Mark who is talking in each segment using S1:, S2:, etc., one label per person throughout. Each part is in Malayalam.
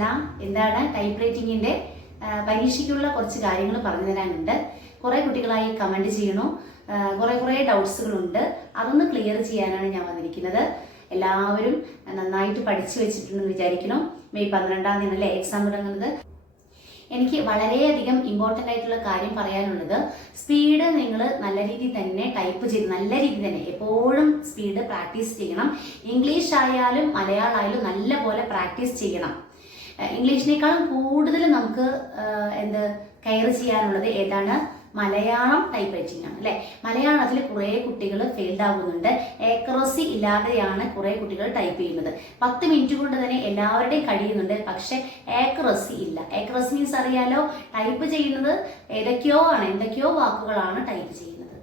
S1: എല്ലാം എന്താണ് ടൈപ്പ് റൈറ്റിങ്ങിന്റെ പരീക്ഷയ്ക്കുള്ള കുറച്ച് കാര്യങ്ങൾ പറഞ്ഞു തരാനുണ്ട്. കുറെ കുട്ടികളായി കമന്റ് ചെയ്യണു കുറെ കുറെ ഡൗട്ട്സുകളുണ്ട് അതൊന്ന് ക്ലിയർ ചെയ്യാനാണ് ഞാൻ വന്നിരിക്കുന്നത്. എല്ലാവരും നന്നായിട്ട് പഠിച്ചു വെച്ചിട്ടുണ്ടെന്ന് വിചാരിക്കണം മെയ് പന്ത്രണ്ടാം തീയതി എക്സാം തുടങ്ങുന്നത്? എനിക്ക് വളരെയധികം ഇമ്പോർട്ടന്റ് ആയിട്ടുള്ള കാര്യം പറയാനുള്ളത് സ്പീഡ് നിങ്ങൾ നല്ല രീതിയിൽ തന്നെ ടൈപ്പ് ചെയ്ത് നല്ല രീതിയിൽ തന്നെ എപ്പോഴും സ്പീഡ് പ്രാക്ടീസ് ചെയ്യണം. ഇംഗ്ലീഷ് ആയാലും മലയാളമായാലും നല്ല പോലെ പ്രാക്ടീസ് ചെയ്യണം. ഇംഗ്ലീഷിനേക്കാളും കൂടുതൽ നമുക്ക് എന്ത് കെയർ ചെയ്യാനുള്ളത് ഏതാണ്? മലയാളം ടൈപ്പ് റൈറ്റിംഗ് ആണ് അല്ലെ? മലയാളത്തിൽ കുറേ കുട്ടികൾ ഫെയിൽഡ് ആകുന്നുണ്ട്. ഏക്രോസി ഇല്ലാതെയാണ് കുറേ കുട്ടികൾ ടൈപ്പ് ചെയ്യുന്നത്. പത്ത് മിനിറ്റ് കൊണ്ട് തന്നെ എല്ലാവരുടെയും കഴിയുന്നുണ്ട് പക്ഷെ ഏക്രസി ഇല്ല. ഏക്രസി മീൻസ് അറിയാലോ ടൈപ്പ് ചെയ്യുന്നത് ഏതൊക്കെയോ ആണ് എന്തൊക്കെയോ വാക്കുകളാണ് ടൈപ്പ് ചെയ്യുന്നത്.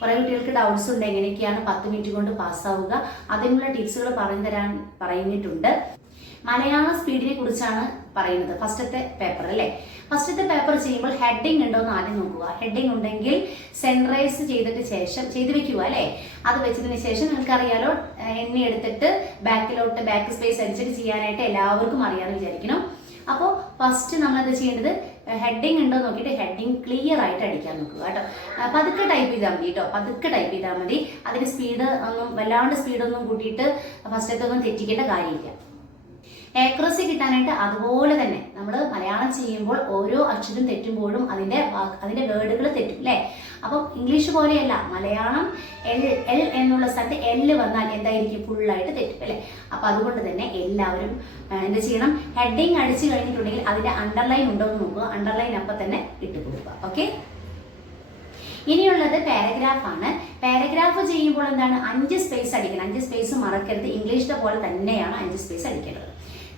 S1: കുറേ കുട്ടികൾക്ക് ഡൗട്ട്സ് ഉണ്ട് എങ്ങനെയൊക്കെയാണ് പത്ത് മിനിറ്റ് കൊണ്ട് പാസ്സാവുക അതിനുള്ള ടിപ്സുകൾ പറഞ്ഞു തരാൻ പറയുന്നിട്ടുണ്ട്. മലയാള സ്പീഡിനെ കുറിച്ചാണ് പറയുന്നത്. ഫസ്റ്റത്തെ പേപ്പർ അല്ലേ? ഫസ്റ്റത്തെ പേപ്പർ ചെയ്യുമ്പോൾ ഹെഡിങ് ഉണ്ടോ എന്ന് ആദ്യം നോക്കുക. ഹെഡിങ് ഉണ്ടെങ്കിൽ സെൻട്രൈസ് ചെയ്തിട്ട് ശേഷം ചെയ്ത് വെക്കുക അല്ലേ? അത് വെച്ചതിന് ശേഷം നിങ്ങൾക്ക് അറിയാലോ എണ്ണി എടുത്തിട്ട് ബാക്കിലോട്ട് ബാക്ക് സ്പേസ് അടിച്ചിട്ട് ചെയ്യാനായിട്ട് എല്ലാവർക്കും അറിയാമെന്ന് വിചാരിക്കണം അപ്പോൾ ഫസ്റ്റ് നമ്മൾ എന്താ ചെയ്യേണ്ടത്? ഹെഡിങ് ഉണ്ടോ നോക്കിയിട്ട് ഹെഡിങ് ക്ലിയർ ആയിട്ട് അടിക്കാൻ നോക്കുക കേട്ടോ. പതുക്കെ ടൈപ്പ് ചെയ്താൽ മതി കേട്ടോ. പതുക്കെ ടൈപ്പ് ചെയ്താൽ മതി. അതിന് സ്പീഡ് ഒന്നും വല്ലാണ്ട് സ്പീഡൊന്നും കൂട്ടിയിട്ട് ഫസ്റ്റത്തെ ഒന്നും തെറ്റിക്കേണ്ട കാര്യമില്ല. ഏക്രസി കിട്ടാനായിട്ട് അതുപോലെ തന്നെ നമ്മൾ മലയാളം ചെയ്യുമ്പോൾ ഓരോ അക്ഷരം തെറ്റുമ്പോഴും അതിന്റെ അതിന്റെ വേർഡുകൾ തെറ്റും അല്ലേ? അപ്പം ഇംഗ്ലീഷ് പോലെയല്ല മലയാളം എൽ എൽ എന്നുള്ള സ്ഥലത്ത് എല്ല് വന്നാൽ എന്തായിരിക്കും? ഫുള്ളായിട്ട് തെറ്റും അല്ലേ? അപ്പം അതുകൊണ്ട് തന്നെ എല്ലാവരും എന്താ ചെയ്യണം? ഹെഡിങ് അടിച്ചു കഴിഞ്ഞിട്ടുണ്ടെങ്കിൽ അതിന്റെ അണ്ടർലൈൻ ഉണ്ടോ എന്ന് നോക്കുക. അണ്ടർലൈൻ അപ്പം തന്നെ ഇട്ട് കൊടുക്കുക ഓക്കെ ഇനിയുള്ളത് പാരഗ്രാഫ് ആണ്. പാരഗ്രാഫ് ചെയ്യുമ്പോൾ എന്താണ്? അഞ്ച് സ്പേസ് അടിക്കണം. അഞ്ച് സ്പേസ് മറക്കരുത്. ഇംഗ്ലീഷിലെ പോലെ തന്നെയാണ് അഞ്ച് സ്പേസ് അടിക്കേണ്ടത്.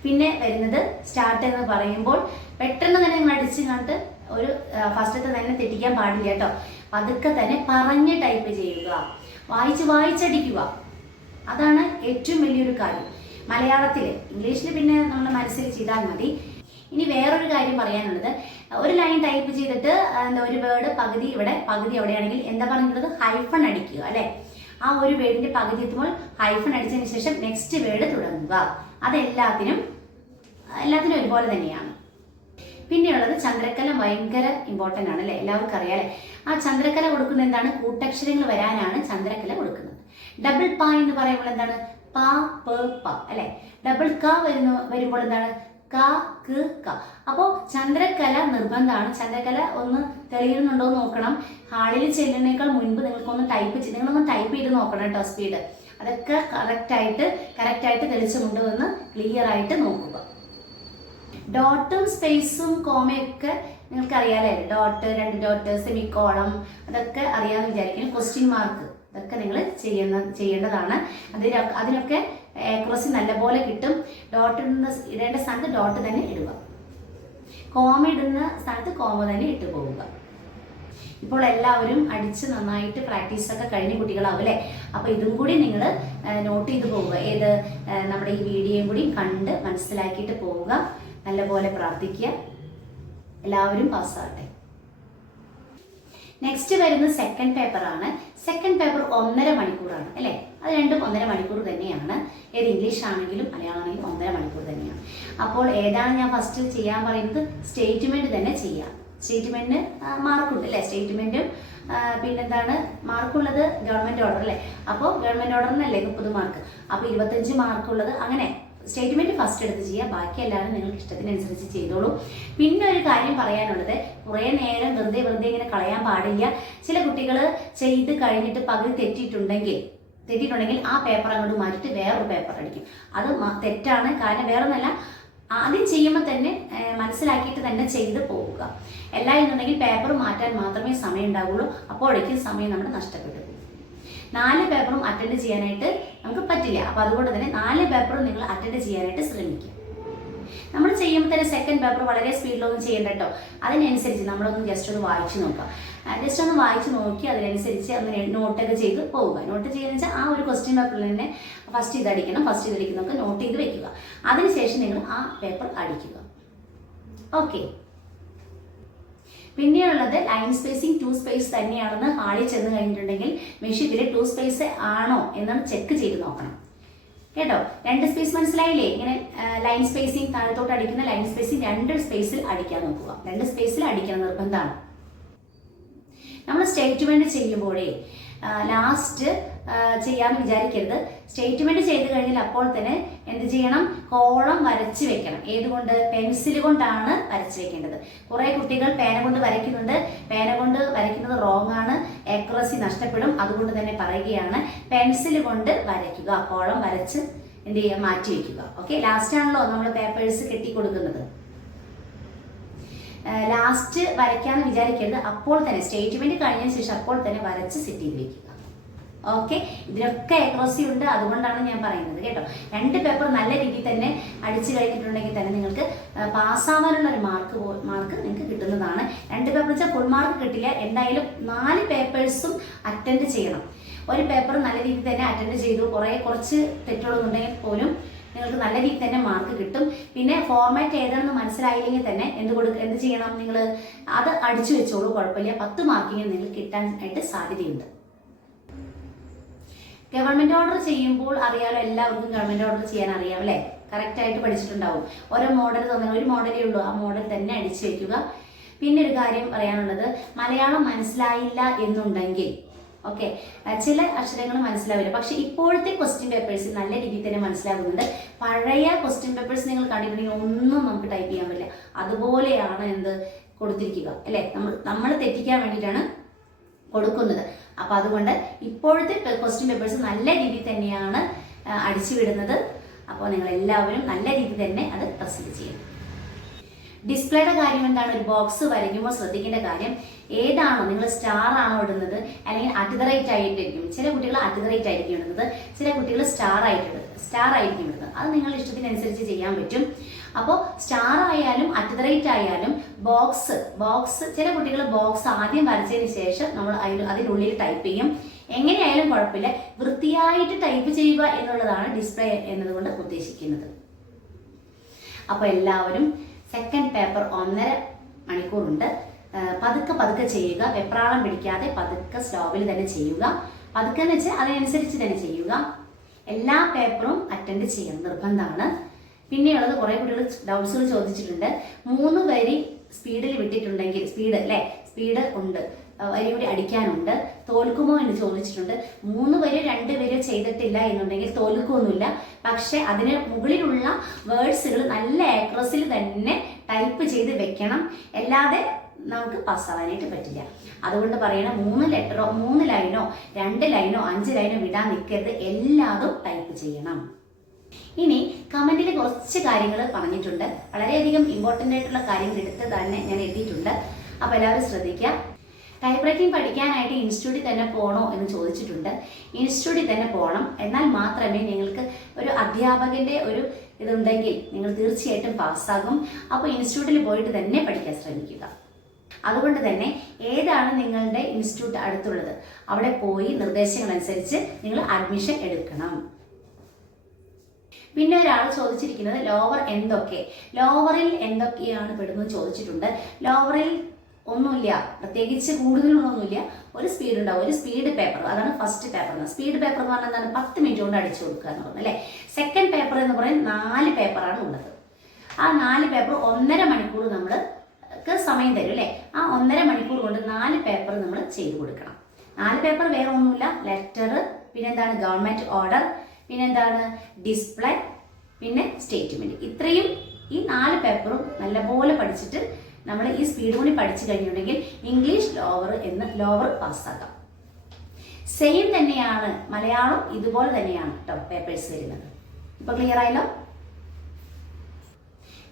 S1: പിന്നെ വരുന്നത് സ്റ്റാർട്ട് എന്ന് പറയുമ്പോൾ പെട്ടെന്ന് തന്നെ നിങ്ങൾ അടിച്ച് കണ്ട് ഒരു ഫസ്റ്റത്തെ തന്നെ തെറ്റിക്കാൻ പാടില്ല കേട്ടോ. പതുക്കെ തന്നെ പറഞ്ഞ് ടൈപ്പ് ചെയ്യുക. വായിച്ച് വായിച്ചടിക്കുക. അതാണ് ഏറ്റവും വലിയൊരു കാര്യം. മലയാളത്തിൽ ഇംഗ്ലീഷിൽ പിന്നെ നമ്മൾ മനസ്സിൽ ചെയ്താൽ മതി. ഇനി വേറൊരു കാര്യം പറയാനുള്ളത്. ഒരു ലൈൻ ടൈപ്പ് ചെയ്തിട്ട് എന്താ ഒരു വേർഡ് പകുതി ഇവിടെ പകുതി എവിടെയാണെങ്കിൽ എന്താ പറഞ്ഞിട്ടുള്ളത്? ഹൈഫൺ അടിക്കുക അല്ലെ? ആ ഒരു വേർഡിന്റെ പകുതി എത്തുമ്പോൾ ഹൈഫൺ അടിച്ചതിന് ശേഷം നെക്സ്റ്റ് വേർഡ് തുടങ്ങുക. അതെല്ലാത്തിനും എല്ലാത്തിനും ഒരുപോലെ തന്നെയാണ്. പിന്നെയുള്ളത് ചന്ദ്രക്കല ഭയങ്കര ഇമ്പോർട്ടന്റ് ആണ് അല്ലേ? എല്ലാവർക്കും അറിയാം അല്ലേ? ആ ചന്ദ്രക്കല കൊടുക്കുന്നത് എന്താണ്? കൂട്ടക്ഷരങ്ങൾ വരാനാണ് ചന്ദ്രക്കല കൊടുക്കുന്നത്. ഡബിൾ പ എന്ന് പറയുമ്പോൾ എന്താണ്? പ പ പ അല്ലെ? ഡബിൾ ക വരുന്ന വരുമ്പോൾ എന്താണ്? ക ക് ക. അപ്പോൾ ചന്ദ്രക്കല നിർബന്ധമാണ്. ചന്ദ്രക്കല ഒന്ന് തെളിയുന്നുണ്ടോ നോക്കണം. ഹാളിൽ ചെല്ലുന്നേക്കാൾ മുൻപ് നിങ്ങൾക്കൊന്ന് ടൈപ്പ് ചെയ്ത് നിങ്ങളൊന്ന് ടൈപ്പ് ചെയ്ത് നോക്കണം കേട്ടോ സ്പീഡ് അതൊക്കെ കറക്റ്റായിട്ട് കറക്റ്റായിട്ട് തെളിച്ചമുണ്ടോ എന്ന് ക്ലിയർ ആയിട്ട് നോക്കുക. ഡോട്ടും സ്പേസും കോമയൊക്കെ നിങ്ങൾക്ക് അറിയാലേ ഡോട്ട് രണ്ട് ഡോട്ട് സെമിക്കോളം അതൊക്കെ അറിയാമെന്ന് വിചാരിക്കുന്നു. ക്വസ്റ്റ്യൻ മാർക്ക് ഇതൊക്കെ നിങ്ങൾ ചെയ്യുന്ന ചെയ്യേണ്ടതാണ്. അതിന് അതിനൊക്കെ ഏക്രോസി നല്ലപോലെ കിട്ടും. ഡോട്ട് ഇടുന്ന ഇടേണ്ട സ്ഥാനത്ത് ഡോട്ട് തന്നെ ഇടുക. കോമ ഇടുന്ന സ്ഥാനത്ത് കോമ തന്നെ ഇട്ടു പോവുക ഇപ്പോൾ എല്ലാവരും അടിച്ച് നന്നായിട്ട് പ്രാക്ടീസ് ഒക്കെ കഴിഞ്ഞ കുട്ടികളാവും അല്ലേ? അപ്പോൾ ഇതും കൂടി നിങ്ങൾ നോട്ട് ചെയ്ത് പോവുക. ഏത് നമ്മുടെ ഈ വീഡിയോയും കൂടി കണ്ട് മനസ്സിലാക്കിയിട്ട് പോവുക. നല്ലപോലെ പ്രാർത്ഥിക്കുക. എല്ലാവരും പാസ്സാകട്ടെ. നെക്സ്റ്റ് വരുന്ന സെക്കൻഡ് പേപ്പർ ആണ്. സെക്കൻഡ് പേപ്പർ ഒന്നര മണിക്കൂറാണ് അല്ലേ? അത് രണ്ടും ഒന്നര മണിക്കൂർ തന്നെയാണ്. ഏത് ഇംഗ്ലീഷ് ആണെങ്കിലും മലയാളം ആണെങ്കിലും ഒന്നര മണിക്കൂർ തന്നെയാണ്. അപ്പോൾ ഏതാണ് ഞാൻ ഫസ്റ്റ് ചെയ്യാൻ പറയുന്നത്? സ്റ്റേറ്റ്മെന്റ് തന്നെ ചെയ്യാം. സ്റ്റേറ്റ്മെന്റിന് മാർക്കുണ്ട് അല്ലേ? സ്റ്റേറ്റ്മെന്റും പിന്നെന്താണ്? മാർക്കുള്ളത് ഗവൺമെന്റ് ഓർഡർ അല്ലേ? അപ്പോൾ ഗവൺമെന്റ് ഓർഡറിനല്ലേ മുപ്പത് മാർക്ക്. അപ്പോൾ ഇരുപത്തഞ്ച് മാർക്കുള്ളത് അങ്ങനെ സ്റ്റേറ്റ്മെന്റ് ഫസ്റ്റ് എടുത്ത് ചെയ്യുക. ബാക്കി എല്ലാവരും നിങ്ങൾക്ക് ഇഷ്ടത്തിനനുസരിച്ച് ചെയ്തോളൂ. പിന്നെ ഒരു കാര്യം പറയാനുള്ളത്. കുറേ നേരം വെറുതെ വെറുതെ ഇങ്ങനെ കളയാൻ പാടില്ല. ചില കുട്ടികൾ ചെയ്ത് കഴിഞ്ഞിട്ട് പകുതി തെറ്റിയിട്ടുണ്ടെങ്കിൽ തെറ്റിയിട്ടുണ്ടെങ്കിൽ ആ പേപ്പർ അങ്ങോട്ട് മാറ്റിയിട്ട് വേറൊരു പേപ്പർ അടിക്കും. അത് തെറ്റാണ്. കാരണം വേറൊന്നല്ല ആദ്യം ചെയ്യുമ്പോൾ തന്നെ മനസ്സിലാക്കിയിട്ട് തന്നെ ചെയ്ത് പോവുക. അല്ല എന്നുണ്ടെങ്കിൽ പേപ്പർ മാറ്റാൻ മാത്രമേ സമയം ഉണ്ടാവുള്ളൂ. അപ്പോഴേക്കും സമയം നമ്മൾ നഷ്ടപ്പെട്ടു പോകും. നാല് പേപ്പറും അറ്റൻഡ് ചെയ്യാനായിട്ട് നമുക്ക് പറ്റില്ല. അപ്പോൾ അതുകൊണ്ട് തന്നെ നാല് പേപ്പറും നിങ്ങൾ അറ്റൻഡ് ചെയ്യാനായിട്ട് ശ്രമിക്കുക. നമ്മൾ ചെയ്യുമ്പോൾ തന്നെ സെക്കൻഡ് പേപ്പർ വളരെ സ്പീഡിലൊന്നും ചെയ്യേണ്ട കേട്ടോ അതിനനുസരിച്ച് നമ്മളൊന്ന് ജസ്റ്റ് ഒന്ന് വായിച്ചു നോക്കാം. ജസ്റ്റ് ഒന്ന് വായിച്ചു നോക്കി അതിനനുസരിച്ച് അങ്ങനെ നോട്ടൊക്കെ ചെയ്ത് പോവുക. നോട്ട് ചെയ്യുന്ന വെച്ചാൽ ആ ഒരു ക്വസ്റ്റ്യൻ പേപ്പറിൽ തന്നെ ഫസ്റ്റ് ഇത് അടിക്കണം ഫസ്റ്റ് ഇത് അടിക്കുന്നൊക്കെ നോട്ട് ചെയ്ത് വെക്കുക. അതിനുശേഷം നിങ്ങൾ ആ പേപ്പർ അടിക്കുക. ഓക്കെ പിന്നെയുള്ളത് ലൈൻ സ്പേസിംഗ് ടു സ്പേസ് തന്നെയാണെന്ന് ഹാളിൽ ചെന്ന് കഴിഞ്ഞിട്ടുണ്ടെങ്കിൽ മെഷീൻ ഇതിൽ ടു സ്പേസ് ആണോ എന്നൊന്ന് ചെക്ക് ചെയ്ത് നോക്കണം. കേട്ടോ? രണ്ട് സ്പേസ് മനസ്സിലായില്ലേ? ഇങ്ങനെ ലൈൻ സ്പേസിങ് താഴത്തോട്ട് അടിക്കുന്ന ലൈൻ സ്പേസിങ് രണ്ട് സ്പേസിൽ അടിക്കാൻ നോക്കുക. രണ്ട് സ്പേസിൽ അടിക്കാൻ നിർബന്ധമാണ്. നമ്മൾ സ്റ്റേറ്റ്മെന്റ് ചെയ്യുമ്പോഴേ ലാസ്റ്റ് ചെയ്യാമെന്ന് വിചാരിക്കരുത്. സ്റ്റേറ്റ്മെന്റ് ചെയ്ത് കഴിഞ്ഞാൽ അപ്പോൾ തന്നെ എന്ത് ചെയ്യണം? കോളം വരച്ച് വെക്കണം. ഏതുകൊണ്ട്? പെൻസിൽ കൊണ്ടാണ് വരച്ച് വെക്കേണ്ടത്. കുറെ കുട്ടികൾ പേന കൊണ്ട് വരയ്ക്കുന്നുണ്ട്. പേന കൊണ്ട് വരയ്ക്കുന്നത് റോങ് ആണ്. ആക്യുറസി നഷ്ടപ്പെടും. അതുകൊണ്ട് തന്നെ പറയുകയാണ് പെൻസിൽ കൊണ്ട് വരയ്ക്കുക. കോളം വരച്ച് എന്ത് ചെയ്യുക? മാറ്റി വെക്കുക. ഓക്കെ ലാസ്റ്റ് ആണല്ലോ നമ്മൾ പേപ്പേഴ്സ് കെട്ടി കൊടുക്കുന്നത് ലാസ്റ്റ് വരയ്ക്കാന്ന് വിചാരിക്കരുത്. അപ്പോൾ തന്നെ സ്റ്റേറ്റ്മെന്റ് കഴിഞ്ഞതിന് ശേഷം അപ്പോൾ തന്നെ വരച്ച് സെറ്റ് ചെയ്ത് വെക്കുക. ഓക്കെ ഇതിനൊക്കെ ഏക്രോസി ഉണ്ട്. അതുകൊണ്ടാണ് ഞാൻ പറയുന്നത് കേട്ടോ. രണ്ട് പേപ്പർ നല്ല രീതിയിൽ തന്നെ അടിച്ചു കഴിഞ്ഞിട്ടുണ്ടെങ്കിൽ തന്നെ നിങ്ങൾക്ക് പാസ്സാവാനുള്ള ഒരു മാർക്ക് മാർക്ക് നിങ്ങൾക്ക് കിട്ടുന്നതാണ്. രണ്ട് പേപ്പർ വെച്ചാൽ ഫുൾ മാർക്ക് കിട്ടില്ല. എന്തായാലും നാല് പേപ്പേഴ്സും അറ്റൻഡ് ചെയ്യണം. ഒരു പേപ്പർ നല്ല രീതിയിൽ തന്നെ അറ്റൻഡ് ചെയ്തു. കുറേ കുറച്ച് തെറ്റുകളൊന്നുണ്ടെങ്കിൽ പോലും നിങ്ങൾക്ക് നല്ല രീതിയിൽ തന്നെ മാർക്ക് കിട്ടും. പിന്നെ ഫോർമാറ്റ് ഏതാണെന്ന് മനസ്സിലായില്ലെങ്കിൽ തന്നെ എന്ത് കൊടുക്ക എന്ത് ചെയ്യണം നിങ്ങൾ? അത് അടിച്ചു വെച്ചോളൂ. കുഴപ്പമില്ല. പത്ത് മാർക്കിങ് നിങ്ങൾക്ക് കിട്ടാനായിട്ട് സാധ്യതയുണ്ട്. ഗവൺമെന്റ് ഓർഡർ ചെയ്യുമ്പോൾ അറിയാലോ എല്ലാവർക്കും ഗവൺമെന്റ് ഓർഡർ ചെയ്യാൻ അറിയാം അല്ലേ? കറക്റ്റ് ആയിട്ട് പഠിച്ചിട്ടുണ്ടാവും. ഓരോ മോഡൽ തന്നെ ഒരു മോഡലേ ഉള്ളൂ. ആ മോഡൽ തന്നെ അടിച്ചു വെക്കുക. പിന്നെ ഒരു കാര്യം പറയാനുള്ളത് മലയാളം മനസ്സിലായില്ല എന്നുണ്ടെങ്കിൽ ഓക്കെ ചില അക്ഷരങ്ങൾ മനസ്സിലാവില്ല. പക്ഷെ ഇപ്പോഴത്തെ ക്വസ്റ്റ്യൻ പേപ്പേഴ്സ് നല്ല രീതിയിൽ തന്നെ മനസ്സിലാകുന്നുണ്ട്. പഴയ ക്വസ്റ്റ്യൻ പേപ്പേഴ്സ് നിങ്ങൾ കണ്ടിട്ടുണ്ടെങ്കിൽ ഒന്നും നമുക്ക് ടൈപ്പ് ചെയ്യാൻ പറ്റില്ല. അതുപോലെയാണ് എന്ത്? കൊടുത്തിരിക്കുക അല്ലേ? നമ്മൾ നമ്മൾ തെറ്റിക്കാൻ വേണ്ടിയിട്ടാണ് കൊടുക്കുന്നത്. അപ്പൊ അതുകൊണ്ട് ഇപ്പോഴത്തെ ക്വസ്റ്റ്യൻ പേപ്പേഴ്സ് നല്ല രീതിയിൽ തന്നെയാണ് അടിച്ചുവിടുന്നത് അടിച്ചു വിടുന്നത്. അപ്പോൾ നിങ്ങൾ എല്ലാവരും നല്ല രീതിയിൽ തന്നെ അത് പ്രസന്റ് ചെയ്യും ഡിസ്പ്ലേയുടെ കാര്യം എന്താണ്? ഒരു ബോക്സ് വരയ്ക്കുമ്പോൾ ശ്രദ്ധിക്കേണ്ട കാര്യം ഏതാണോ നിങ്ങൾ സ്റ്റാർ ആണോ ഇടുന്നത് അല്ലെങ്കിൽ അറ്റിതറേറ്റ് ആയിട്ടായിരിക്കും. ചില കുട്ടികൾ അറ്റിതറേറ്റ് ആയിരിക്കും ഇടുന്നത് ചില കുട്ടികൾ സ്റ്റാർ ആയിട്ട് സ്റ്റാർ ആയിരിക്കും ഇടുന്നത്. അത് നിങ്ങളുടെ ഇഷ്ടത്തിനനുസരിച്ച് ചെയ്യാൻ പറ്റും. അപ്പോൾ സ്റ്റാർ ആയാലും അറ്റ് ദ റേറ്റ് ആയാലും ബോക്സ് ബോക്സ് ചില കുട്ടികൾ ബോക്സ് ആദ്യം വരച്ചതിന് ശേഷം നമ്മൾ അതിന് അതിനുള്ളിൽ ടൈപ്പ് ചെയ്യും. എങ്ങനെയായാലും കുഴപ്പമില്ല. വൃത്തിയായിട്ട് ടൈപ്പ് ചെയ്യുക എന്നുള്ളതാണ് ഡിസ്പ്ലേ എന്നതുകൊണ്ട് ഉദ്ദേശിക്കുന്നത്. അപ്പോൾ എല്ലാവരും സെക്കൻഡ് പേപ്പർ ഒന്നര മണിക്കൂറുണ്ട്. പതുക്കെ പതുക്കെ ചെയ്യുക. വെപ്രാളം പിടിക്കാതെ പതുക്കെ സ്ലോവിൽ തന്നെ ചെയ്യുക. പതുക്കെ എന്ന് വെച്ചാൽ അതിനനുസരിച്ച് തന്നെ ചെയ്യുക. എല്ലാ പേപ്പറും അറ്റൻഡ് ചെയ്യണം നിർബന്ധമാണ്. പിന്നെയുള്ളത് കുറേ കുട്ടികൾ ഡൗട്ട്സുകൾ ചോദിച്ചിട്ടുണ്ട്. മൂന്ന് വരി സ്പീഡിൽ വിട്ടിട്ടുണ്ടെങ്കിൽ സ്പീഡ് അല്ലേ? സ്പീഡ് ഉണ്ട്. വരി കൂടി അടിക്കാനുണ്ട്. തോൽക്കുമോ എന്ന് ചോദിച്ചിട്ടുണ്ട്. മൂന്ന് വരെ രണ്ട് വരെ ചെയ്തിട്ടില്ല എന്നുണ്ടെങ്കിൽ തോൽക്കുമൊന്നുമില്ല പക്ഷെ അതിന് മുകളിലുള്ള വേർഡ്സുകൾ നല്ല ആക്രസിൽ തന്നെ ടൈപ്പ് ചെയ്ത് വെക്കണം. അല്ലാതെ നമുക്ക് പാസ്സാവാനായിട്ട് പറ്റില്ല. അതുകൊണ്ട് പറയണ മൂന്ന് ലെറ്ററോ മൂന്ന് ലൈനോ രണ്ട് ലൈനോ അഞ്ച് ലൈനോ വിടാൻ നിൽക്കരുത്. എല്ലാതും ടൈപ്പ് ചെയ്യണം. ഇനി കമന്റിൽ കുറച്ച് കാര്യങ്ങൾ പറഞ്ഞിട്ടുണ്ട്. വളരെയധികം ഇമ്പോർട്ടന്റ് ആയിട്ടുള്ള കാര്യങ്ങൾ എടുത്ത് തന്നെ ഞാൻ എഴുതിയിട്ടുണ്ട്. അപ്പോൾ എല്ലാവരും ശ്രദ്ധിക്കുക. ടൈപ്പ് റൈറ്റിംഗ് പഠിക്കാനായിട്ട് ഇൻസ്റ്റിറ്റ്യൂട്ടിൽ തന്നെ പോകണോ എന്ന് ചോദിച്ചിട്ടുണ്ട്. ഇൻസ്റ്റിറ്റ്യൂട്ടിൽ തന്നെ പോകണം എന്നാൽ മാത്രമേ നിങ്ങൾക്ക് ഒരു അധ്യാപകന്റെ ഒരു ഇതുണ്ടെങ്കിൽ നിങ്ങൾ തീർച്ചയായിട്ടും പാസ്സാകും. അപ്പോൾ ഇൻസ്റ്റിറ്റ്യൂട്ടിൽ പോയിട്ട് തന്നെ പഠിക്കാൻ ശ്രമിക്കുക. അതുകൊണ്ട് തന്നെ ഏതാണ് നിങ്ങളുടെ ഇൻസ്റ്റിറ്റ്യൂട്ട് അടുത്തുള്ളത്? അവിടെ പോയി നിർദ്ദേശങ്ങൾ അനുസരിച്ച് നിങ്ങൾ അഡ്മിഷൻ എടുക്കണം. പിന്നെ ഒരാൾ ചോദിച്ചിരിക്കുന്നത് ലോവർ എന്തൊക്കെ? ലോവറിൽ എന്തൊക്കെയാണ് പെടുന്നത് ചോദിച്ചിട്ടുണ്ട്. ലോവറിൽ ഒന്നുമില്ല. പ്രത്യേകിച്ച് കൂടുതലൊന്നുമില്ല ഒരു സ്പീഡ് ഉണ്ടാവും. ഒരു സ്പീഡ് പേപ്പർ അതാണ് ഫസ്റ്റ് പേപ്പർ എന്ന് സ്പീഡ് പേപ്പർ എന്ന് പറഞ്ഞാൽ എന്താണ്? പത്ത് മിനിറ്റ് കൊണ്ട് അടിച്ചു കൊടുക്കുക എന്ന് പറഞ്ഞു അല്ലേ? സെക്കൻഡ് പേപ്പർ എന്ന് പറയുന്നത് നാല് പേപ്പറാണ് ഉള്ളത്. ആ നാല് പേപ്പർ ഒന്നര മണിക്കൂർ നമ്മൾ സമയം തരും അല്ലേ? ആ ഒന്നര മണിക്കൂർ കൊണ്ട് നാല് പേപ്പർ നമ്മൾ ചെയ്തു കൊടുക്കണം. നാല് പേപ്പർ വേറെ ഒന്നുമില്ല. ലെറ്റർ പിന്നെന്താണ്? ഗവൺമെന്റ് ഓർഡർ പിന്നെ എന്താണ് ഡിസ്പ്ലേ പിന്നെ സ്റ്റേറ്റ്മെന്റ് ഇത്രയും ഈ നാല് പേപ്പറും നല്ലപോലെ പഠിച്ചിട്ട് നമ്മൾ ഈ സ്പീഡ് കൂടി പഠിച്ചു കഴിഞ്ഞിട്ടുണ്ടെങ്കിൽ ഇംഗ്ലീഷ് ലോവർ എന്ന് ലോവർ പാസ്സാക്കാം സെയിം തന്നെയാണ് മലയാളം ഇതുപോലെ തന്നെയാണ് കേട്ടോ പേപ്പേഴ്സ് വരുന്നത്. ഇപ്പൊ ക്ലിയർ ആയല്ലോ?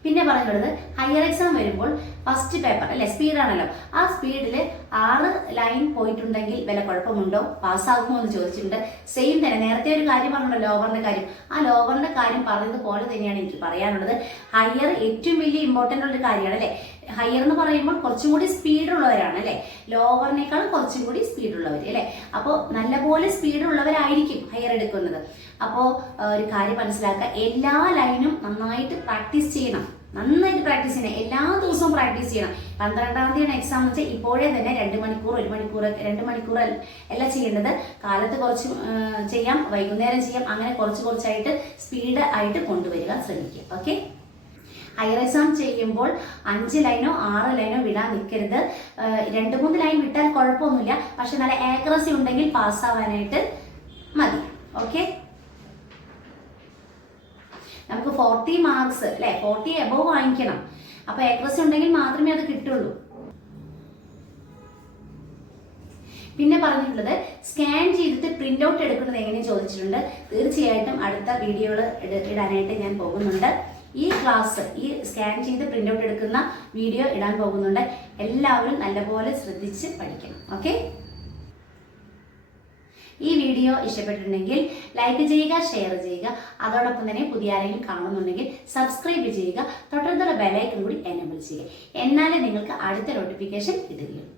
S1: പിന്നെ പറയുന്നത് ഹയർ എക്സാം വരുമ്പോൾ ഫസ്റ്റ് പേപ്പർ അല്ലെ? സ്പീഡാണല്ലോ ആ സ്പീഡിൽ ആറ് ലൈൻ പോയിട്ടുണ്ടെങ്കിൽ വില കുഴപ്പമുണ്ടോ? പാസ്സാകുമോ എന്ന് ചോദിച്ചിട്ടുണ്ട്. സെയിം തന്നെ നേരത്തെ ഒരു കാര്യം പറഞ്ഞല്ലോ ലോവറിന്റെ കാര്യം. ആ ലോവറിന്റെ കാര്യം പറഞ്ഞതുപോലെ തന്നെയാണ് എനിക്ക് പറയാനുള്ളത്. ഹയർ ഏറ്റവും വലിയ ഇമ്പോർട്ടന്റ് ഉള്ള കാര്യമാണ് അല്ലെ? ഹയർ എന്ന് പറയുമ്പോൾ കുറച്ചും കൂടി സ്പീഡുള്ളവരാണ് അല്ലെ? ലോവറിനേക്കാളും കുറച്ചും കൂടി സ്പീഡുള്ളവർ അല്ലെ? അപ്പോൾ നല്ലപോലെ സ്പീഡ് ഉള്ളവരായിരിക്കും ഹയർ എടുക്കുന്നത്. അപ്പോൾ ഒരു കാര്യം മനസ്സിലാക്കുക. എല്ലാ ലൈനും നന്നായിട്ട് പ്രാക്ടീസ് ചെയ്യണം. നന്നായിട്ട് പ്രാക്ടീസ് ചെയ്യണം. എല്ലാ ദിവസവും പ്രാക്ടീസ് ചെയ്യണം. പന്ത്രണ്ടാം തീയതിയാണ് എക്സാം വെച്ചാൽ ഇപ്പോഴേ തന്നെ രണ്ട് മണിക്കൂർ ഒരു മണിക്കൂർ രണ്ട് മണിക്കൂർ അല്ല ചെയ്യേണ്ടത്. കാലത്ത് കുറച്ച് ചെയ്യാം വൈകുന്നേരം ചെയ്യാം അങ്ങനെ കുറച്ച് കുറച്ചായിട്ട് സ്പീഡ് ആയിട്ട് കൊണ്ടുവരിക ശ്രമിക്കുക. ഓക്കെ എക്സാം ചെയ്യുമ്പോൾ അഞ്ച് ലൈനോ ആറ് ലൈനോ വിടാൻ നിൽക്കരുത്. രണ്ട് മൂന്ന് ലൈൻ വിട്ടാൽ കുഴപ്പമൊന്നുമില്ല. പക്ഷെ നല്ല ആക്രസി ഉണ്ടെങ്കിൽ പാസ്സാവാനായിട്ട് മതി. ഓക്കെ നമുക്ക് ഫോർട്ടി മാർക്സ് അല്ലെ? ഫോർട്ടി എബോവ് വാങ്ങിക്കണം. അപ്പൊ ആക്രസി ഉണ്ടെങ്കിൽ മാത്രമേ അത് കിട്ടുള്ളൂ. പിന്നെ പറഞ്ഞിട്ടുള്ളത് സ്കാൻ ചെയ്തിട്ട് പ്രിന്റ് ഔട്ട് എടുക്കുന്നത് എങ്ങനെയും ചോദിച്ചിട്ടുണ്ട്. തീർച്ചയായിട്ടും അടുത്ത വീഡിയോകൾ ഇടാനായിട്ട് ഞാൻ പോകുന്നുണ്ട്. ഈ ക്ലാസ് ഈ സ്കാൻ ചെയ്ത് പ്രിന്റ് ഔട്ട് എടുക്കുന്ന വീഡിയോ ഇടാൻ പോകുന്നുണ്ട്. എല്ലാവരും നല്ലപോലെ ശ്രദ്ധിച്ച് പഠിക്കണം. ഓക്കെ ഈ വീഡിയോ ഇഷ്ടപ്പെട്ടിട്ടുണ്ടെങ്കിൽ ലൈക്ക് ചെയ്യുക ഷെയർ ചെയ്യുക. അതോടൊപ്പം തന്നെ പുതിയ ആരെങ്കിലും കാണുന്നുണ്ടെങ്കിൽ സബ്സ്ക്രൈബ് ചെയ്യുക. തൊട്ടടുത്തുള്ള ബെലൈക്കൺ കൂടി എനേബിൾ ചെയ്യുക. എന്നാലേ നിങ്ങൾക്ക് അടുത്ത നോട്ടിഫിക്കേഷൻ കിട്ടുകയുള്ളൂ.